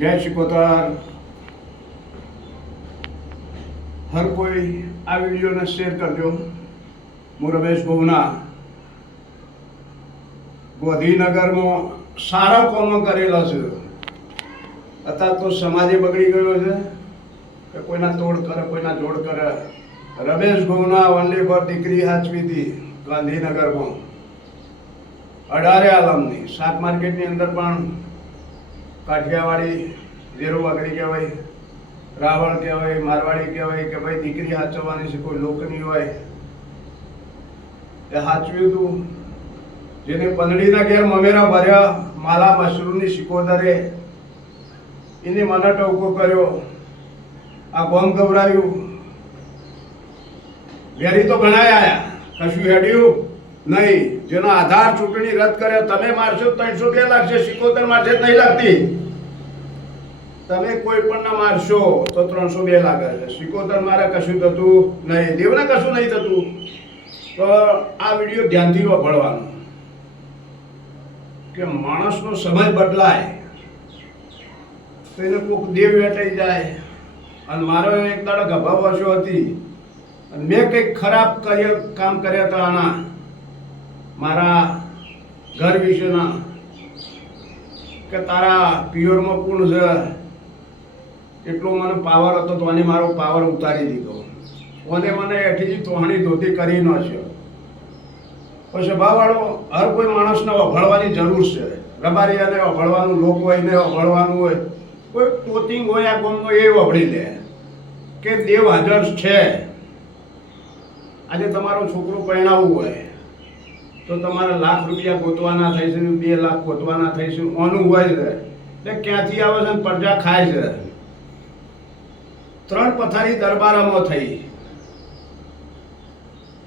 जय शिकोतर। हर कोई आ वीडियो ने शेर कर दो। હું રમેશ ગોવના ગાંધીનગરમાં સારા કામો કરેલા છે। અત્યારે તો સમાજે બગડી ગયો છે કે કોઈના તોડ કરે કોઈના જોડ કરે। રમેશ ગોવના ઓનલી પર દીકરી હાચવી હતી ગાંધીનગરમાં 18 આલમની શાક માર્કેટની અંદર પણ કાઠિયાવાડી વેરો વાગડી કહેવાય, રાવળ કહેવાય, મારવાડી કહેવાય કે ભાઈ દીકરી હાચવવાની છે, કોઈ લોકની હોય એ હાચવ્યું હતું। જેને પંદડીના ઘેર મમેરા ભર્યા માલા મશરૂમની શિકોતરે એને મને ટોકો કર્યો, આ ગોમ ગવરાયું। વેરી તો ઘણા આયા, કશું હેડ્યું નહીં। જેનો આધાર ચૂંટણી રદ કર્યો, તમે મારશો 302 લાગશે, શિકોતર મારશે જ નહીં લાગતી। તમે કોઈ પણ ના મારશો તો 302 લાગે છે, શિકોતર મારે કશું થતું નહીં, દેવને કશું નહીં થતું। તો આ વિડીયો ધ્યાનથી વાપરવાનો કે માણસનો સમય બદલાય તો એને કોઈક દેવ વેટાઈ જાય। અને મારો એક દાડો ગભા વર્ષો હતી અને મેં કંઈક ખરાબ કામ કર્યા હતા આના મારા ઘર વિશેના કે તારા પિયરમાં કોણ છે એટલો મને પાવર હતો તો આને મારો પાવર ઉતારી દીધો। ઓને મને એઠીથી તોહણી ધોતી કરી ન છે। પછી ભાવવાળો હર કોઈ માણસને વફળવાની જરૂર છે। રબારિયાને વફળવાનું, લોક હોય ને વફળવાનું હોય, કોઈ ટોતિંગ હોય આ ગોમનો એ વફળી લે કે દેવ હાજર છે। આજે તમારો છોકરો પરણાવવું હોય તો તમારે લાખ રૂપિયા ગોતવાના થાય છે, 2 લાખ ગોતવાના થાય છે, ઓનું હોય છે એટલે ક્યાંથી આવે છે પ્રજા ખાય છે। 3 પથારી દરબારમાં થઈ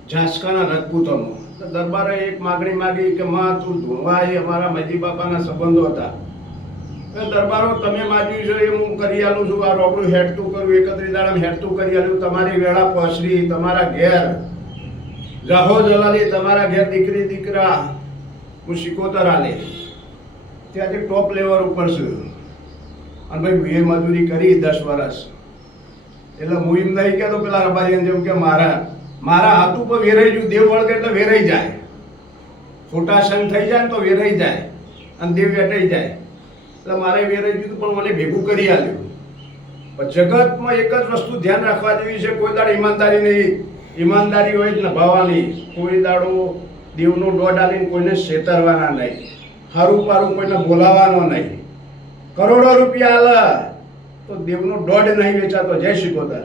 ઝાંસકાના રજપૂતોનો। દરબારે એક માગણી માગી કે માં તું ધોવા, એ અમારા મજી બાપાના સંબંધો હતા। દરબારો તમે માગ્યું છે એ હું કરી આલું છું, આ રોકડું હેઠતું કરું, 31 દાડામાં હેઠતું કરી આલું, તમારી વેળા પહોંચરી, તમારા ઘેર જાહો જલાલી, તમારા ઘેર દીકરી દીકરા હું શિકોતર આલે। ત્યાં ટોપ લેવલ ઉપર છે અને ભાઈ એ મજૂરી કરી 10 વર્ષ એટલે હું એમ નહીં કહેતો પેલા રબારીને જેમ કે મારા હાથું પર વેરાઈ ગયું, દેવ વળગે એટલે વેરાઈ જાય, ખોટા સંગ થઈ જાય ને તો વેરાઈ જાય અને દેવ વેટાઈ જાય। એટલે મારે વેરાઈ ગયું પણ મને ભેગું કરી આલ્યું। પણ જગતમાં એક જ વસ્તુ ધ્યાન રાખવા જેવી છે, કોઈ દાડો ઈમાનદારી નહીં, ઈમાનદારી હોય જ નભાવવાની। કોઈ દાડો દેવનો દોડ આલીને કોઈને છેતરવાના નહીં, હારું પારું કોઈને બોલાવવાનો નહીં। કરોડો રૂપિયા આલે તો દેવનો દોડ નહીં વેચાતો। જય શિકોતર।